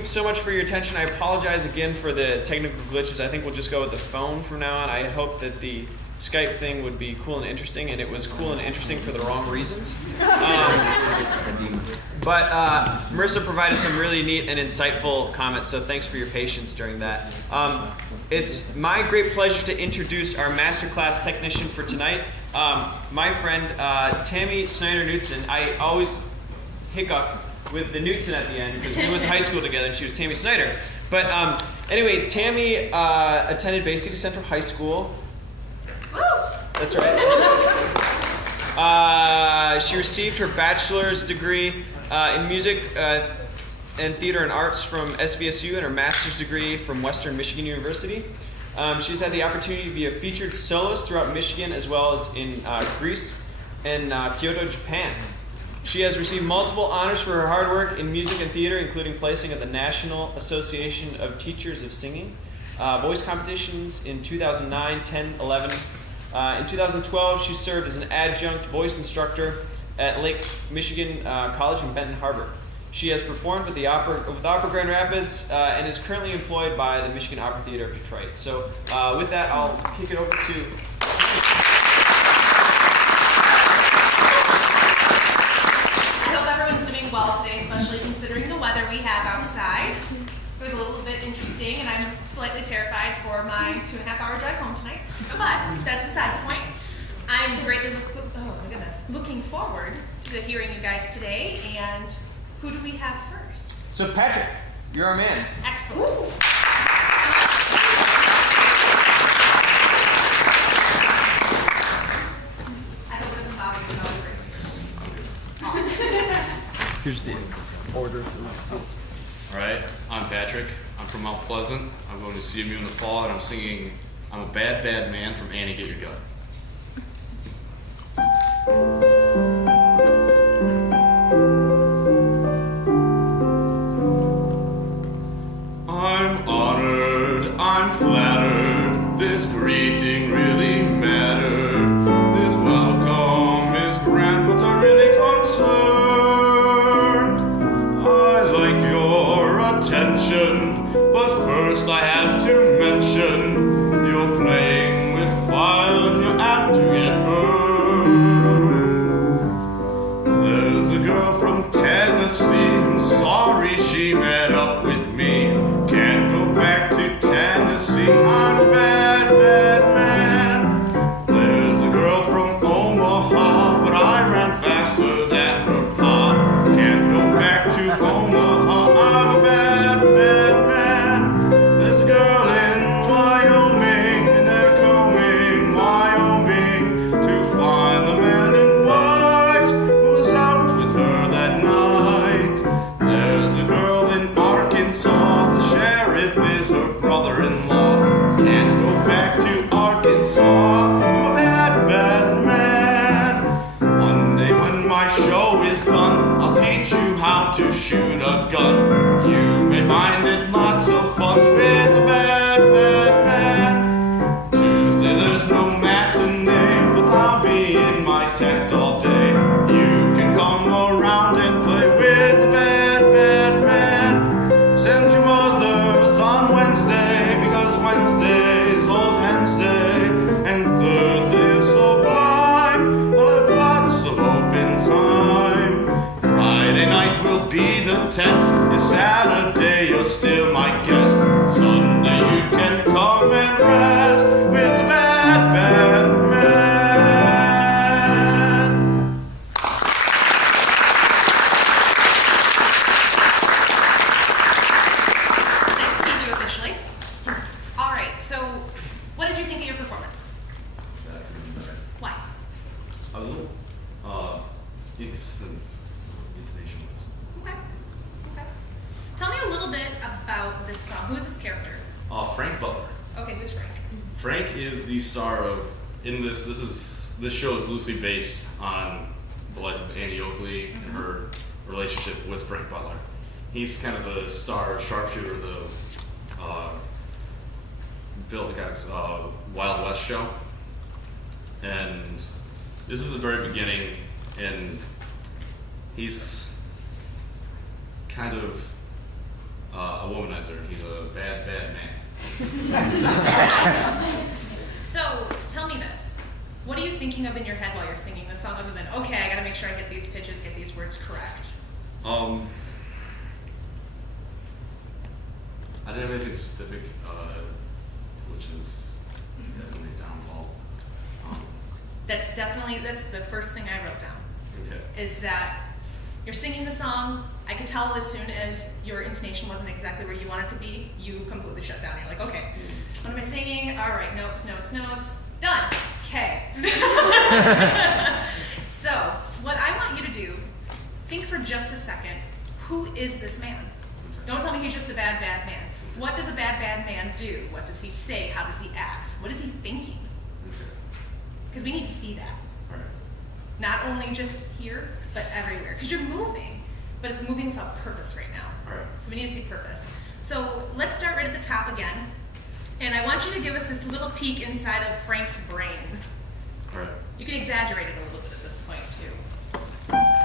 you so much for your attention. I apologize again for the technical glitches. I think we'll just go with the phone from now on. I had hoped that the Skype thing would be cool and interesting, and it was cool and interesting for the wrong reasons. But Marissa provided some really neat and insightful comments, so thanks for your patience during that. It's my great pleasure to introduce our masterclass technician for tonight, my friend Tammy Snyder-Knutson. I always hiccup with the Knutson at the end because we went to high school together and she was Tammy Snyder. But anyway, Tammy attended Bay City Central High School. That's right. She received her bachelor's degree in music and theater and arts from SVSU and her master's degree from Western Michigan University. She's had the opportunity to be a featured soloist throughout Michigan as well as in Greece and Kyoto, Japan. She has received multiple honors for her hard work in music and theater, including placing at the National Association of Teachers of Singing, voice competitions in 2009, 10, 11. In 2012, she served as an adjunct voice instructor at Lake Michigan College in Benton Harbor. She has performed with Opera Grand Rapids and is currently employed by the Michigan Opera Theater of Detroit. So with that, I'll kick it over to... I hope everyone's doing well today, especially considering the weather we have outside. It was a little bit interesting, and I'm slightly terrified for my 2.5-hour drive home tonight. But that's beside the point. I'm greatly looking forward to hearing you guys today. And who do we have first? So Patrick, you're our man. Excellent. I hope it doesn't bother you. Awesome. Here's the order. All right, I'm Patrick. I'm from Mount Pleasant. I'm going to CMU in the fall, and I'm singing "I'm a Bad, Bad Man" from Annie Get Your Gun. I'm honored, I'm flattered, this greeting really mattered. This welcome is grand, but I'm really concerned. I like your attention, but first I have to mention you're playing with fire and you're apt to get burned. There's a girl from Tennessee, I'm sorry she met up with me. Can't go back to Tennessee, I'm a bad, bad man. There's a girl from Omaha, but I ran faster than her pa. Can't go back to Omaha, I'm a bad, bad man. There's a girl in Wyoming, and they're combing Wyoming to find the man in white who was out with her that night. There's a girl in Arkansas, the sheriff is her brother-in-law. Can't go back to Arkansas, I'm a bad, bad man. One day when my show is done, I'll teach you how to shoot a gun. You may find it lots of fun with a bad, bad man. Tuesday there's no matinee, but I'll be in my tent all day. You can come around and play with a bad, bad man. Send your mothers on Wednesday, because Wednesday's Old Hen's Day, and Thursday's so blind, we'll have lots of open time. Friday night will be the test, it's Saturday, you're still my guest. Sunday you can come and rest with the bad, bad man. Nice to meet you officially. All right, so what did you think of your performance? Why? I was a little inconsistent intonation-wise. Okay. Tell me a little bit about this song. Who is this character? Frank Butler. Okay, who's Frank? Frank is the star of this show is loosely based on the life of Annie Oakley and her relationship with Frank Butler. He's kind of the star sharpshooter of the Bill Hickok's Wild West show. And this is the very beginning, and he's kind of master. He's a bad, bad man. So, tell me this. What are you thinking of in your head while you're singing this song other than, okay, I gotta make sure I get these pitches, get these words correct? I didn't have anything specific, which is definitely a downfall. That's the first thing I wrote down. Okay. Is that you're singing the song, I could tell as soon as your intonation wasn't exactly where you want it to be, you completely shut down. You're like, okay, what am I singing? All right, notes, notes, notes. Done. Okay. So, what I want you to do, think for just a second, who is this man? Don't tell me he's just a bad, bad man. What does a bad, bad man do? What does he say? How does he act? What is he thinking? Because we need to see that. Alright. Not only just here, but everywhere. Because you're moving, but it's moving without purpose right now. Alright. So we need to see purpose. So let's start right at the top again. And I want you to give us this little peek inside of Frank's brain. Alright. You can exaggerate it a little bit at this point, too.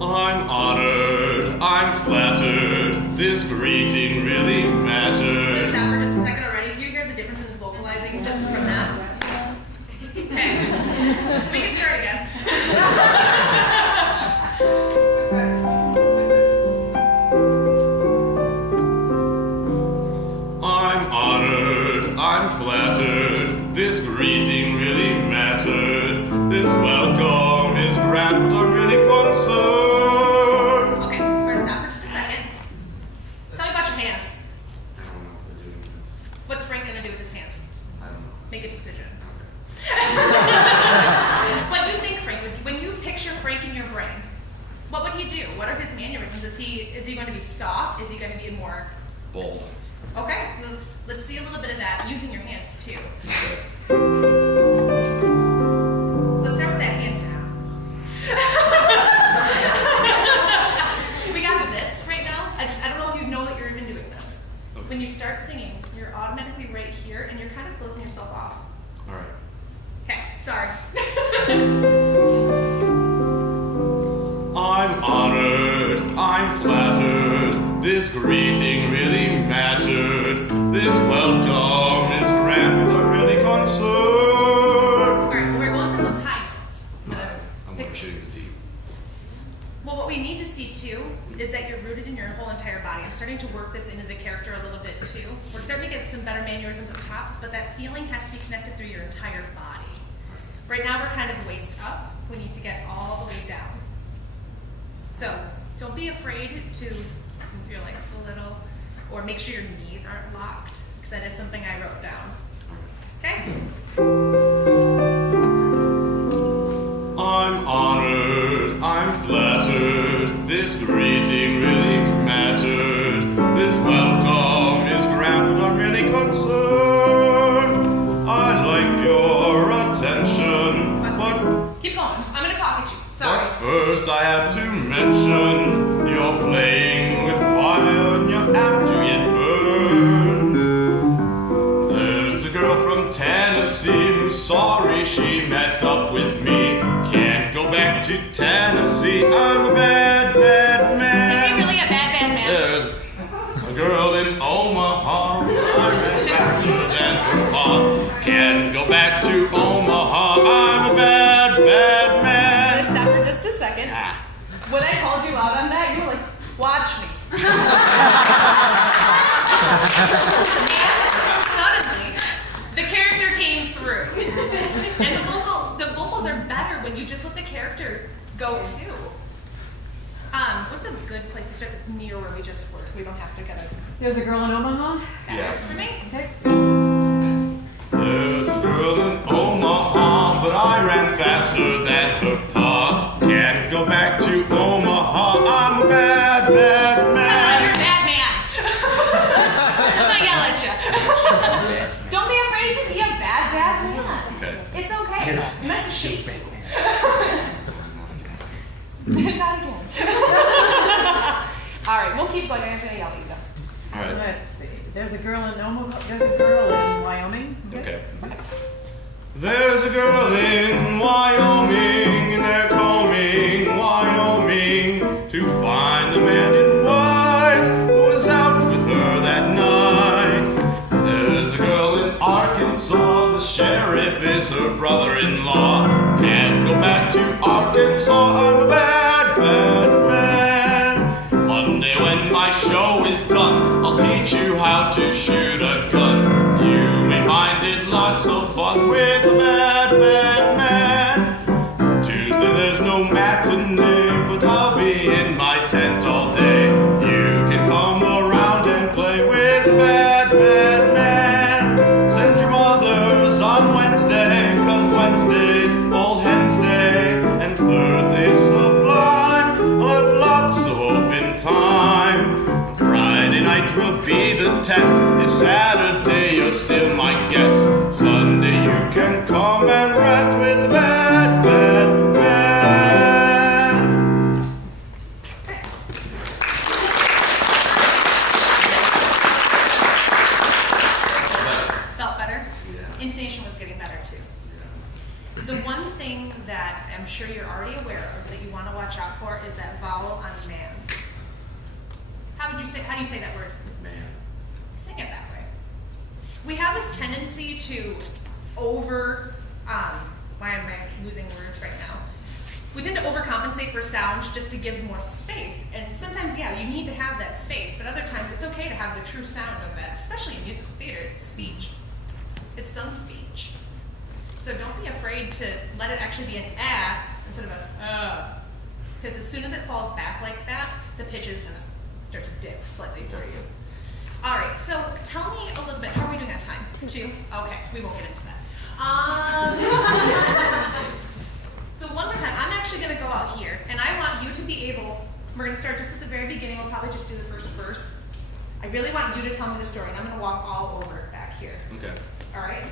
I'm honored, I'm flattered, this greeting really Let's mattered. stop for just a second already. Do you hear the difference in his vocalizing just from that? Okay. We can start again. I'm honored, I'm flattered, this greeting really mattered. This welcome is grand, but I'm really concerned. Okay, we're gonna stop for just a second. Tell me about your hands. I don't know what they're doing this. What's Frank gonna do with his hands? I don't know. Make a decision. Okay. What do you think, Frank? When you picture Frank in your brain, what would he do? What are his mannerisms? Is he going to be soft? Is he going to be more Bold. Okay, let's see a little bit of that using your hands too. Okay. Let's start with that hand down. We got this right now. I don't know if you know that you're even doing this. Okay. When you start singing, you're automatically right here and you're kind of closing yourself off. Alright. Okay, sorry. I'm honored, I'm flattered, this greeting really mattered. This welcome is grand, but I'm really concerned. Alright, we're going for those high notes. I'm shooting the deep. Well, what we need to see too is that you're rooted in your whole entire body. I'm starting to work this into the character a little bit too. We're starting to get some better mannerisms up top, but that feeling has to be connected through your entire body. Right now we're kind of waist up. We need to get all the way down. So don't be afraid to move your legs a little, or make sure your knees aren't locked, because that is something I wrote down. Okay? I'm honored, I'm flattered, this greeting really mattered. This welcome is grand, but I'm really concerned. I like your attention, but Keep going. I'm going to talk at you. Sorry. But first I have to mention you're playing with fire and you're apt to get burned. There's a girl from Tennessee who's sorry she met up with me. Can't go back to Tennessee, I'm a bad, bad Is he man. really a bad, bad man? There's a girl in Omaha, I ran faster than her pa. Can't go back to Omaha, I'm a bad, bad man. Let's stop for just a second. When I called you out on that, you were like, watch me. And suddenly, the character came through. And the vocals are better when you just let the character go too. What's a good place to start that's near where we just were so we don't have to get a There's a girl in Omaha. that Yeah. works for me? Okay. There's a girl in Omaha, but I ran faster than her pa. Can't go back to Omaha, I'm a bad, bad You're a man. bad man. I'm gonna yell at you. Don't be afraid to be a bad, bad man. Okay. It's okay. Not shoot. Not again. All right, we'll keep going. I'm gonna yell at you though. Alright, Let's see. There's a girl in Omaha. There's a girl in Wyoming. okay. There's a girl in Wyoming, and they're combing there's no matinee, but I'll be in my tent all day. You can come around and play with the bad, bad man. Send your mothers on Wednesday, 'cause Wednesday's Old Hen's Day, and Thursday's Sublime. I'll have lots of open time. Friday night will be the test. If Saturday you're still my guest, Sunday you can come and rest with the bad, bad man. Felt better? Intonation was getting better too. The one thing that I'm sure you're already aware of that you want to watch out for is that vowel on man. How do you say that word? Man. Sing it that way. We have this tendency to why am I losing words right now? We tend to overcompensate for sound just to give more space. And sometimes, yeah, you need to have that space, but other times it's okay to have the true sound of that, especially in musical theater. It's speech. It's sung speech. So don't be afraid to let it actually be an instead of a because as soon as it falls back like that, the pitch is going to start to dip slightly for you. All right, so tell me a little bit. How are we doing on time? 2? Okay, we won't get into that. So one more time, I'm actually going to go out here, and I want you to be able, we're going to start just at the very beginning. We'll probably just do the first verse. I really want you to tell me the story, and I'm going to walk all over it back here. Okay. All right?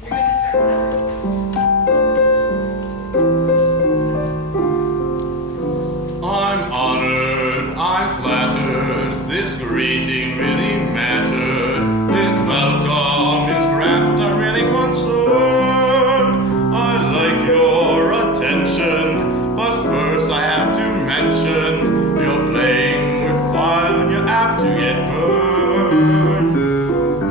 You're going to start now. I'm honored, I'm flattered, this greeting really mattered. This welcome is grand, but I'm really concerned. I like your attention, but first I have to mention you're playing with fire and you're apt to get burned.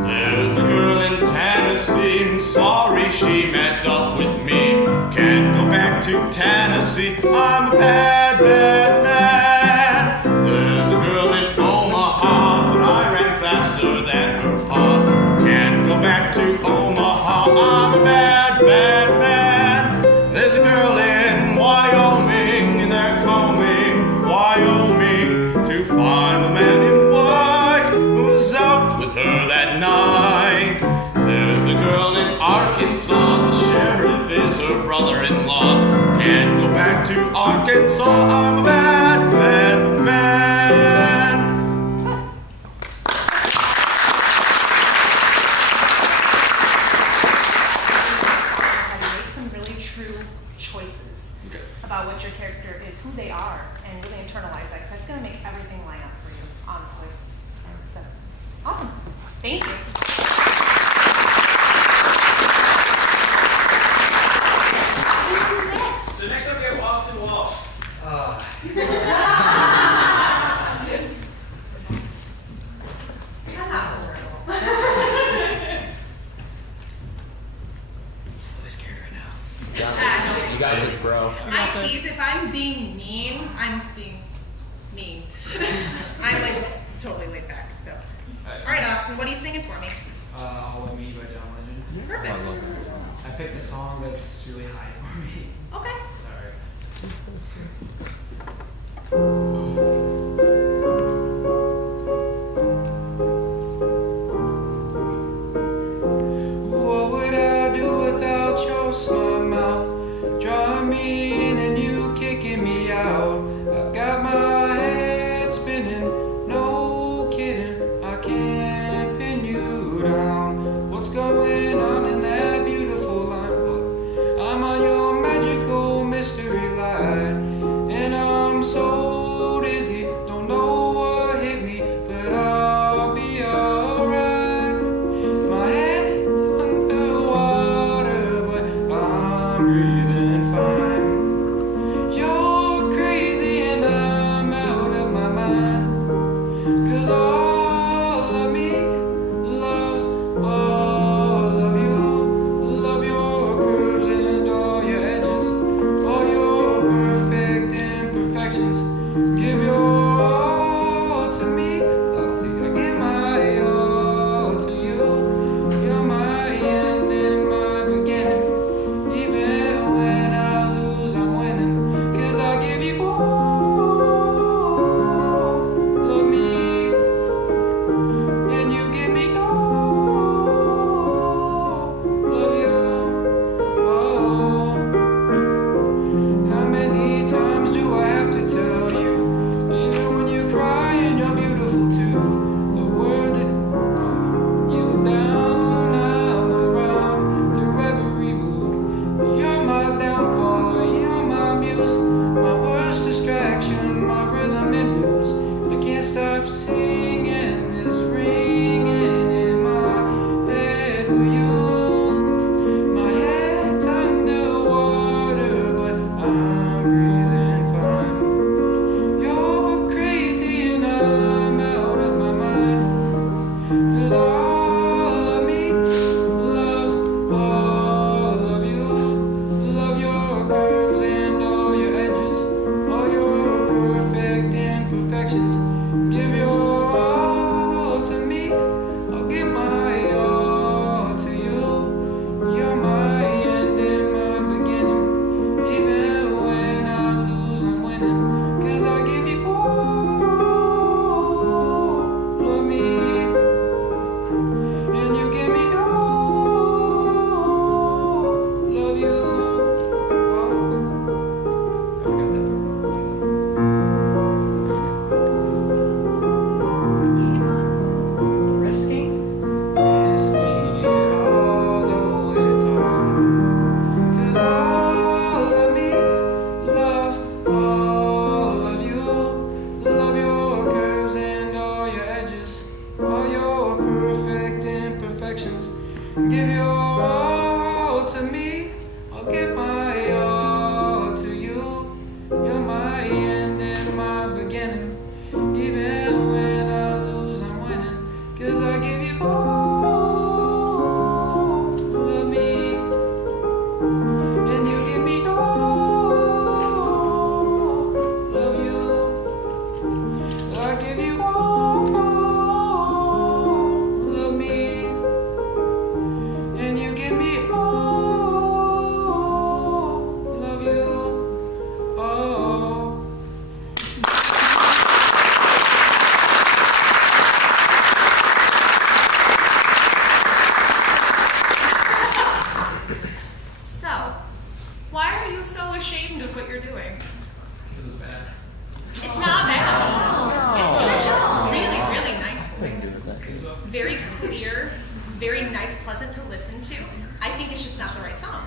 There's a girl in Tennessee who's sorry she met up with me. Can't go back to Tennessee, I'm a bad, bad man. There's a girl in Omaha, but I ran faster than her pa. Can't go back to Omaha, I'm a bad, bad man. There's a girl in Wyoming, and they're combing Wyoming to find the man in white who was out with her that night. There's a girl in Arkansas, the sheriff is her brother-in-law. Can't go back to Arkansas, I'm a bad, bad man. How you make some really true choices about what your character is, who they are, and really internalize that, because that's going to make everything line up for you, honestly. So, awesome. Thank you. Who's next? So next up we have Austin Walsh. I'm not horrible. I'm scared right now. You got this, bro. I tease if I'm being mean, I'm being mean. I'm like totally laid back, so. All right, Austin, what are you singing for me? All of Me by John Legend. Perfect. I picked a song that's really high for me. Okay. Sorry. What would I do without your smart mouth? Drawing me in and you kicking me out. I've got my head spinning, no kidding. I can't pin you down. What's going on in that beautiful line? I'm on your magical It's not bad. It actually has a really, really nice voice. Very clear, very nice, pleasant to listen to. I think it's just not the right song.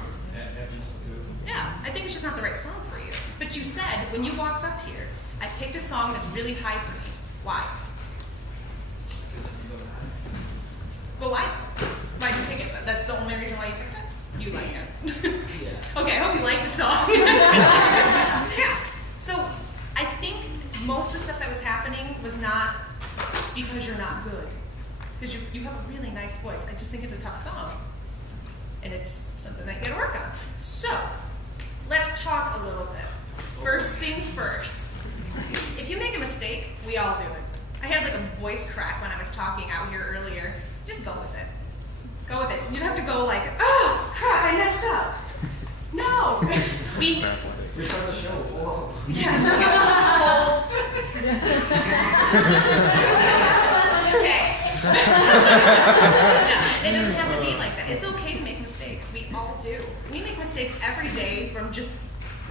Yeah, I think it's just not the right song for you. But you said, when you walked up here, I picked a song that's really high for me. Why? But why? Why did you pick it? That's the only reason why you picked it? You like it. Okay, I hope you like the song. Yeah. So I think most of the stuff that was happening was not because you're not good. Because you have a really nice voice. I just think it's a tough song. And it's something that you gotta work on. So, let's talk a little bit. First things first. If you make a mistake, we all do it. I had like a voice crack when I was talking out here earlier. Just go with it. Go with it. You don't have to go like, oh, crap, I messed up. No. Restart the show. Whoa. Yeah. Hold. Okay. No, it doesn't have to be like that. It's okay to make mistakes. We all do. We make mistakes every day from just,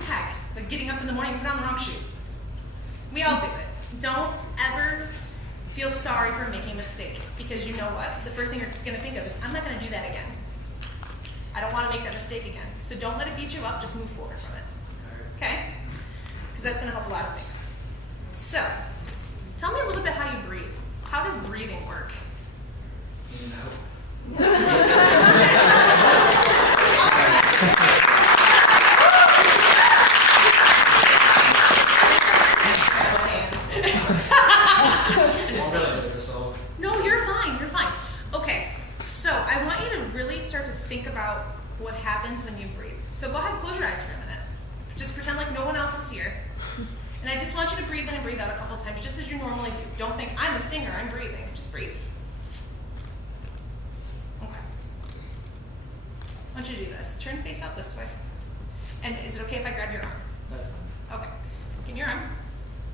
heck, like getting up in the morning and put on the wrong shoes. We all do it. Don't ever feel sorry for making a mistake, because you know what? The first thing you're going to think of is, I'm not going to do that again. I don't want to make that mistake again. So don't let it beat you up. Just move forward from it. Okay? Because that's going to help a lot of things. So, tell me a little bit how you breathe. How does breathing work? No, you're fine. You're fine. Okay, so I want you to really start to think about what happens when you breathe. So go ahead and close your eyes for a minute. Just pretend like no one else is here. And I just want you to breathe in and breathe out a couple times, just as you normally do. Don't think, I'm a singer, I'm breathing. Just breathe. Okay. I want you to do this. Turn face out this way. And is it okay if I grab your arm? That's fine. Okay. Give me your arm.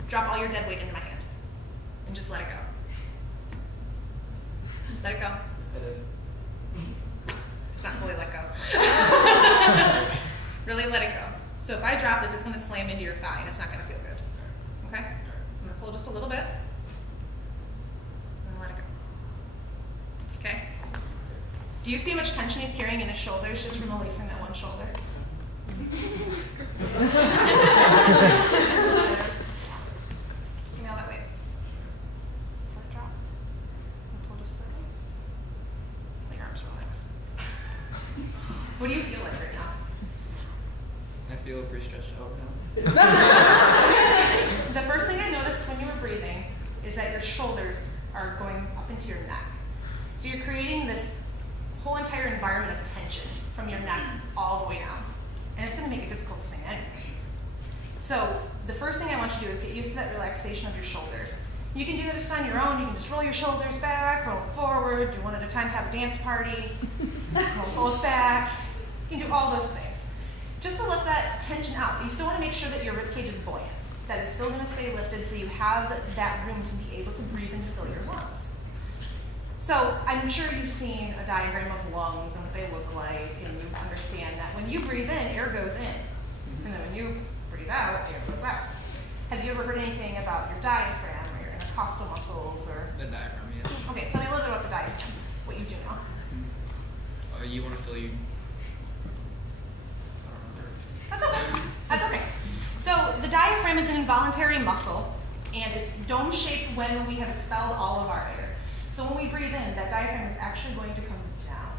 Drop all your dead weight into my hand. And just let it go. Let it go. It's not fully let go. Really let it go. So if I drop this, it's going to slam into your thigh, and it's not going to feel good. Okay? I'm going to pull just a little bit. And let it go. Okay? Do you see how much tension he's carrying in his shoulders just from releasing that one shoulder? Give me all that weight. Just let it drop. And pull just slightly. Let your arms relax. What do you feel like right now? I feel pretty stretched out now. The first thing I noticed when you were breathing is that your shoulders are going up into your neck. So you're creating this whole entire environment of tension from your neck all the way down. And it's going to make it difficult to sing anyway. So the first thing I want you to do is get used to that relaxation of your shoulders. You can do that just on your own. You can just roll your shoulders back, roll forward, do one at a time, have a dance party, roll both back. You can do all those things. Just to let that tension out. You still want to make sure that your ribcage is buoyant, that it's still going to stay lifted so you have that room to be able to breathe and to fill your lungs. So I'm sure you've seen a diagram of lungs and what they look like, and you understand that when you breathe in, air goes in. And then when you breathe out, air goes out. Have you ever heard anything about your diaphragm or your intercostal muscles? Or The diaphragm, yeah. Okay, tell me a little bit about the diaphragm, what you do now. You want to feel you. That's okay. That's okay. So the diaphragm is an involuntary muscle, and it's dome-shaped when we have expelled all of our air. So when we breathe in, that diaphragm is actually going to come down.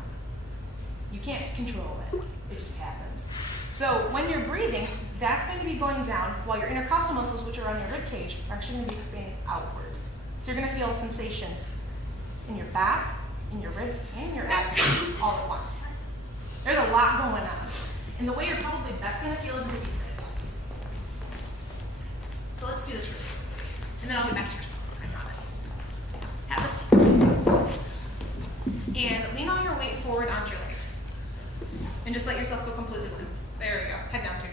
You can't control it. It just happens. So when you're breathing, that's going to be going down, while your intercostal muscles, which are on your rib cage, are actually going to be expanding outward. So you're going to feel sensations in your back, in your ribs, and your abdomen all at once. There's a lot going on. And the way you're probably best going to feel it is if you sit. So let's do this really quickly. And then I'll get back to your song, I promise. Have a seat. And lean all your weight forward onto your legs. And just let yourself go completely limp. There we go. Head down too.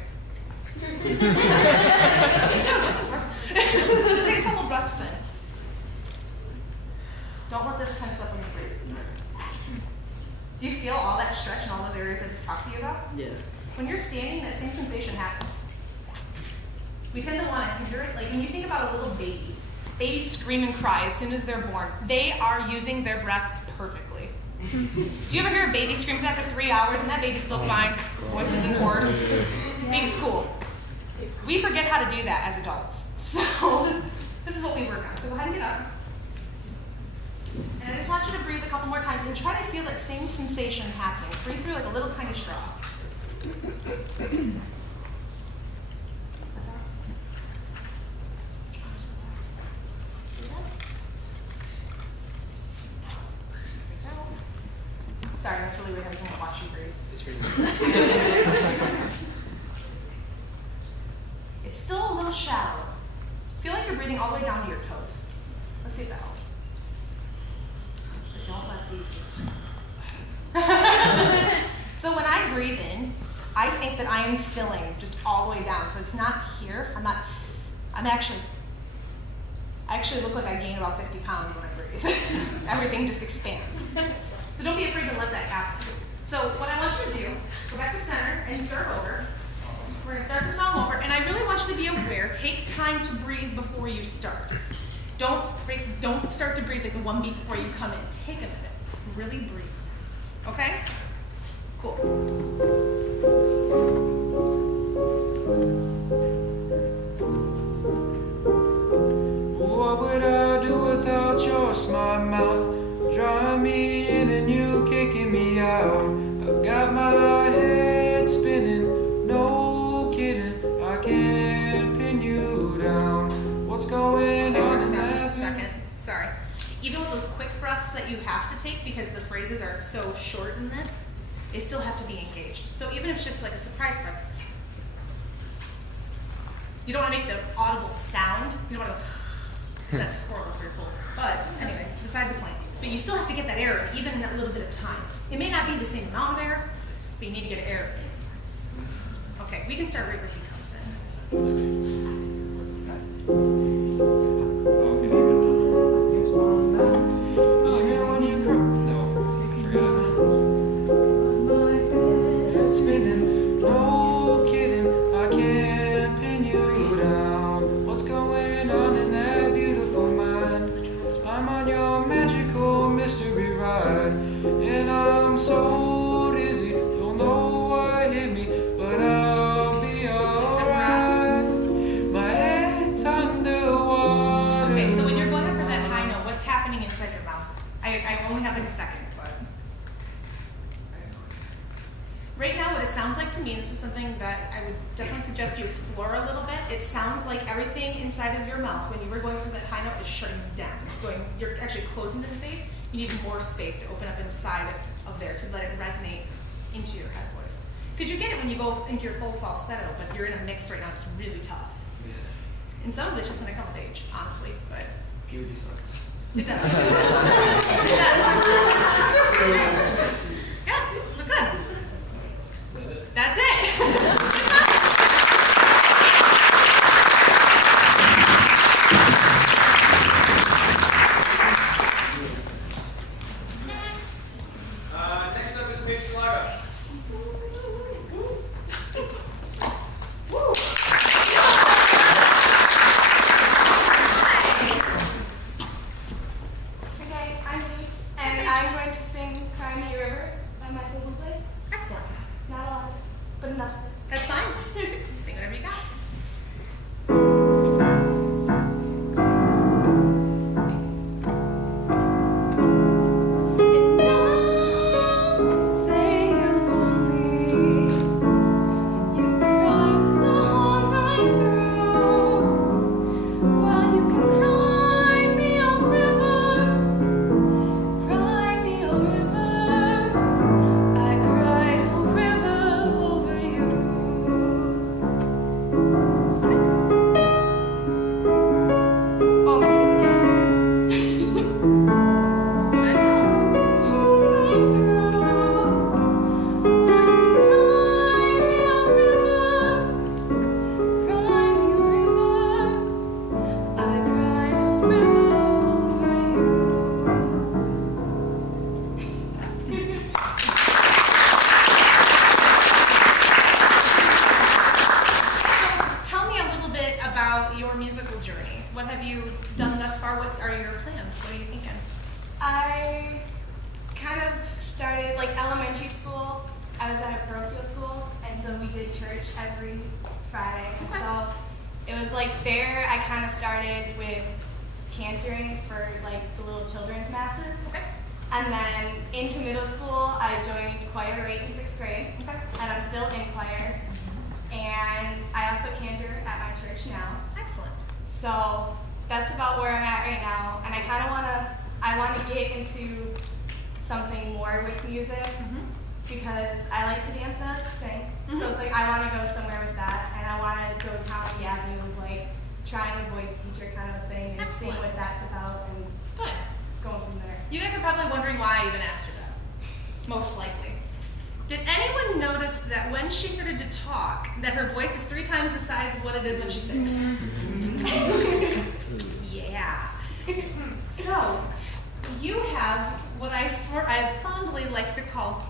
That's what I was looking for. Take a couple breaths in. Don't let this tense up when you breathe. Do you feel all that stretch in all those areas I just talked to you about? Yeah. When you're standing, that same sensation happens. We we tend to want to hinder it. Like when you think about a little baby, babies scream and cry as soon as they're born. They are using their breath perfectly. Do you ever hear a baby screams after 3 hours and that baby's still fine? Voice isn't hoarse. Baby's cool. We forget how to do that as adults. So this is what we work on. So go ahead and get up. And I just want you to breathe a couple more times and try to feel that same sensation happening. Breathe through like a little tiny straw. Sorry, that's really weird. I was going to watch you breathe. It's pretty good. It's still a little shallow. Feel like you're breathing all the way down to your toes. Let's see if that helps. But don't let these get you. So when I breathe in, I think that I am filling just all the way down. So it's not here. I actually look like I gain about 50 pounds when I breathe. Everything just expands. So don't be afraid to let that happen. So what I want you to do, go back to center and start over. We're gonna start the song over, and I really want you to be aware, take time to breathe before you start. Don't start to breathe like the one beat before you come in. Take a minute, really breathe, okay? Cool. What would I do without your smart mouth? Drawing me in and you kicking me out. I've got my head spinning, no kidding. I can't pin you down. What's going Okay, we're on gonna in stop that? just a second. Sorry. Even with those quick breaths that you have to take because the phrases are so short in this, they still have to be engaged. So even if it's just like a surprise breath, you don't want to make the audible sound. You don't want to, because that's horrible for your folds. But anyway, it's beside the point. But you still have to get that air, even in that little bit of time. It may not be the same amount of air, but you need to get air in. Okay, we can start right where he comes in. Even when you cry. No, forgot. It's spinning, no kidding. I can't pin you down. What's going on in that beautiful mind? I'm on your magical mystery ride, and I'm so dizzy. Don't know what hit me, but I'll be alright. My head's underwater. Okay, so when you're going up for that high note, what's happening inside your mouth? I only have like a second, but right now what it sounds like to me, and this is something that I would definitely suggest you explore a little bit, it sounds like everything inside of your mouth when you were going for that high note is shutting down. It's going, you're actually closing the space. You need more space to open up inside of there to let it resonate into your head voice. Because you get it when you go into your full falsetto, but you're in a mix right now, it's really tough. And some of it's just gonna come with age, honestly, but Beauty sucks. it does. It does. Yeah, we're good. That's it. Next up is Paige Schlager. Okay, I'm Paige, and I'm going to sing Cry Me a River. about your musical journey. What have you done thus far? What are your plans? What are you thinking? I kind of started like elementary school. I was at a parochial school, and so we did church every Friday. And so it was like there I kind of started with cantering for like the little children's masses. Okay. And then into middle school, I joined choir right in 6th grade, Okay. and I'm still in choir. And I also cantor at my church now. Excellent. So that's about where I'm at right now, and I kind of want to get into something more with music because I like to dance and I like to sing. So it's like I want to go somewhere with that, and I want to go down the avenue of like trying a voice teacher kind of a thing and seeing Excellent. what that's about and Good. going from there. You guys are probably wondering why I even asked her that. Most likely. Did anyone notice that when she started to talk, that her voice is 3 times the size as what it is when she sings? Yeah. So, you have what I fondly like to call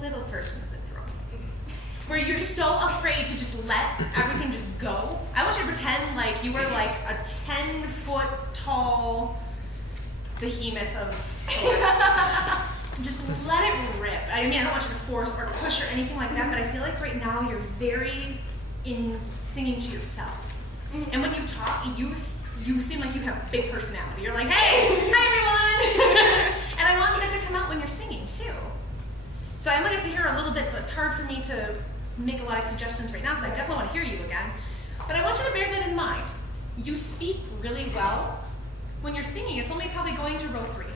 little person syndrome, where you're so afraid to just let everything just go. I want you to pretend like you were like a 10-foot tall behemoth of sorts. Just let it rip. I mean, I don't want you to force or push or anything like that, but I feel like right now you're very in singing to yourself. And when you talk, you seem like you have a big personality. You're like, hey, hi everyone! And I want that to come out when you're singing too. So I'm gonna get to hear a little bit, so it's hard for me to make a lot of suggestions right now, so I definitely want to hear you again. But I want you to bear that in mind. You speak really well. When you're singing, it's only probably going to row 3.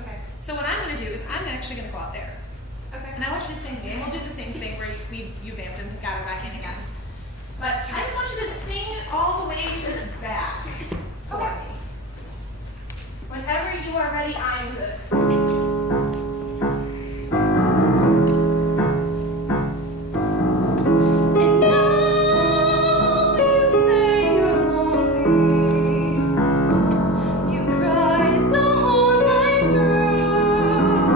Okay. So what I'm going to do is I'm actually going to go out there. Okay. And I want you to sing me, and we'll do the same thing where you vamped and got her back in again. But I just want you to sing all the way to the back for me. Whenever you are ready, I'm good. And now you say you're lonely. You cried the whole night through.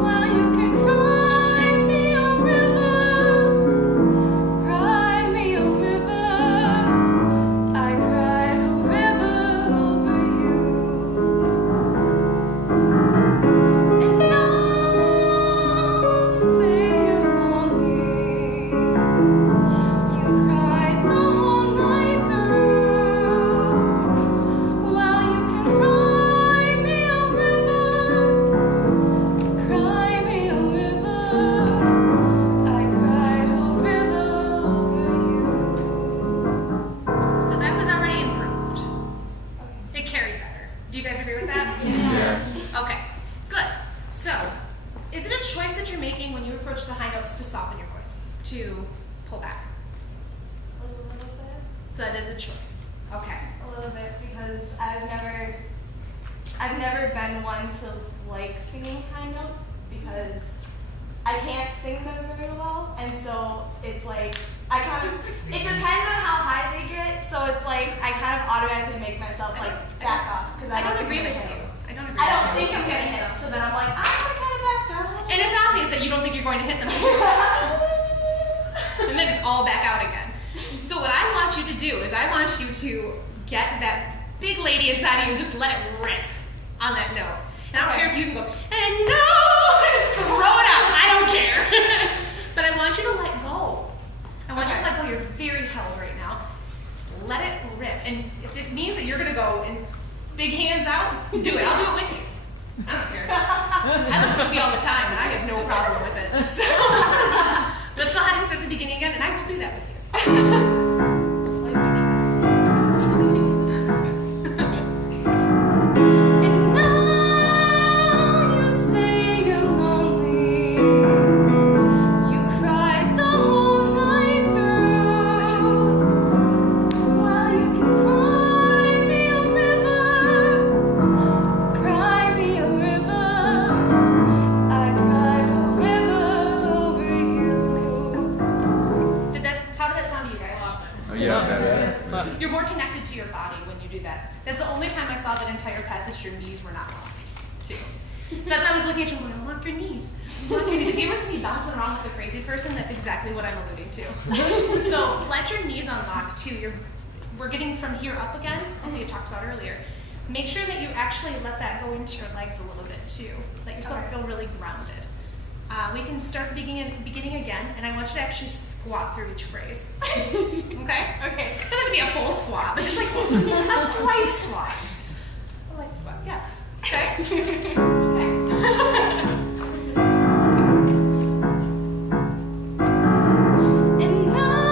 Well, you can cry me a river. Cry me a river. I cried a river over you. And now you say you're lonely. You cried the whole night through. Well, you can cry me a river. Cry me a river. I cried a river over you. So that was already improved. It carried better. Do you guys agree with that? Yes. Okay, good. So, is it a choice that you're making when you approach the high notes to soften your voice, to pull back? A little bit. So that is a choice. Okay. A little bit because I've never been one to like singing high notes because I can't sing them very well, and so it's like it depends on how high they get, so it's like I kind of automatically make myself like back off because I don't think agree I'm with gonna you. hit 'em. I don't agree I don't with you. think I'm gonna hit them, so then I'm like I'm kind of back down. And it's obvious that you don't think you're going to hit them. And then it's all back out again. So what I want you to do is I want you to get that big lady inside of you and just let it rip on that note. And I don't care if you can go, and no, just throw it out. I don't care. But I want you to let go. I want you to let go. You're very held right now. Just let it rip. And if it means that you're going to go and big hands out, do it. I'll do it with you. I don't care. I look goofy all the time, and I have no problem with it. So let's go ahead and start at the beginning again, and I will do that with you. And now you say you're lonely. You cried the whole night through. Well, you can cry me a river. Cry me a river. I cried a river over you. How did that sound to you guys? Oh, yeah. You're more connected to your body when you do that. That's the only time I saw that entire passage your knees were not locked, too. So that's why I was looking at you and going, I want your knees. I want your knees. If you ever see me bouncing around like a crazy person, that's exactly what I'm alluding to. So let your knees unlock, too. we're getting from here up again, like we had talked about earlier. Make sure that you actually let that go into your legs a little bit too. Let yourself feel really grounded. We can start beginning again, and I want you to actually squat through each phrase. Okay? Okay. It doesn't have to be a full squat, but just like a slight squat. A light squat, yes. Okay? Okay. And now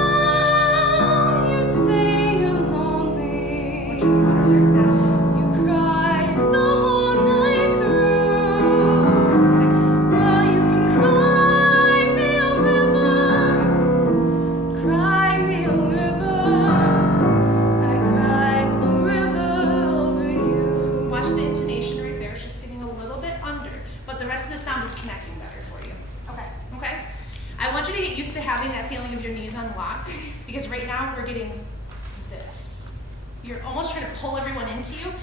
you say you're lonely. You cry the whole night through. Well, you can cry me a river. Cry me a river. I cried a river over you. Watch the intonation right there. It's just getting a little bit under, but the rest of the sound is connecting better for you. Okay. Okay? I want you to get used to having that feeling of your knees unlocked, because right now we're getting this. You're almost trying to pull everyone into you,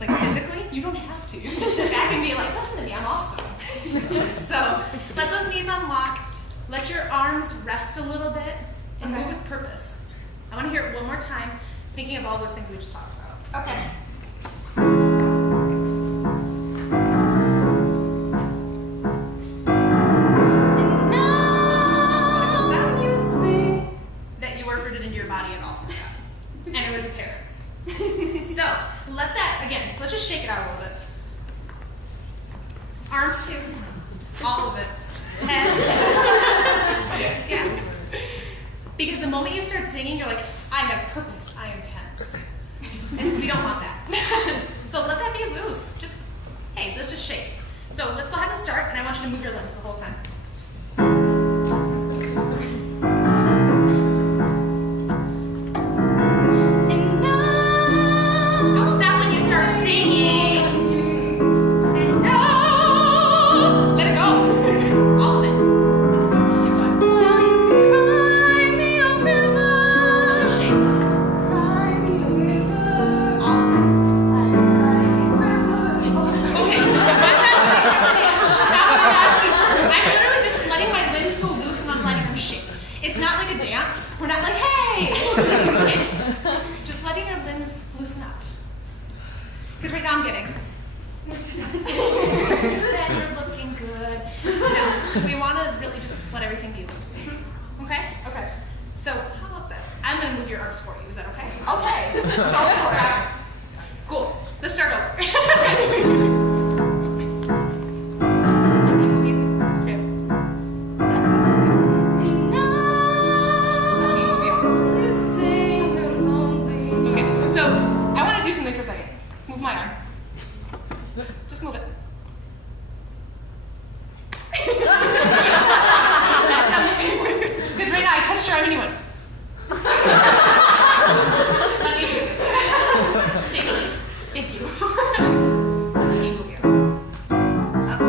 like physically. You don't have to. You can sit back and be like, listen to me, I'm awesome. So let those knees unlock. Let your arms rest a little bit and move with purpose. I want to hear it one more time, thinking of all those things we just talked about. Okay. And now you say That you weren't rooted into your body at all for that. And it was apparent. So let that, again, let's just shake it out a little bit. Arms too. All of it. Head. Yeah. Because the moment you start singing, you're like, I have purpose, I am tense. And we don't want that. So let that be loose. Just, hey, let's just shake. So let's go ahead and start, and I want you to move your limbs the whole time. and now Don't stop when you start singing. And no, let it go. All of it. Keep going. well you can cry me a river. Shake. Cry me a river. All of it. I cry a river. Okay. I'm literally just letting my limbs go loose and I'm letting them shake. It's not like a dance. We're not like, hey. It's just letting your limbs loosen up. Because right now I'm getting. Then you're looking good. No, we want to really just let everything be loose. Okay? Okay. So how about this? I'm going to move your arms for you. Is that okay? Okay. Go for it. Cool. Let's start over. Let me move you. Okay. And now you say you're lonely. Okay, so I want to do something for a second. Move my arm. Just move it. Because right now I touched your arm and you went. Let me do it. Stay, please. Thank you. Let me move you. Up.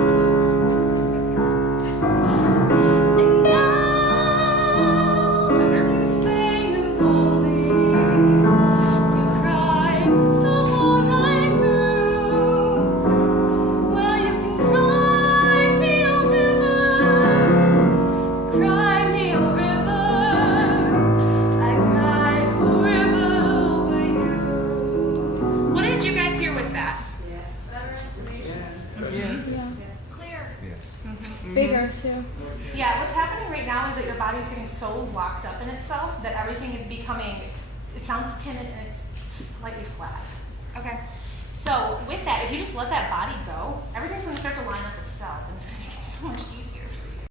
And now you say you're lonely. You cry the whole night through. Well, you can cry me a river. Cry me a river. I cried a river over you. What did you guys hear with that? Clear. Bigger too. Yeah, what's happening right now is that your body is getting so locked up in itself that everything is becoming, it sounds timid and it's slightly flat. Okay. So with that, if you just let that body go, everything's going to start to line up itself and it's going to make it so much easier.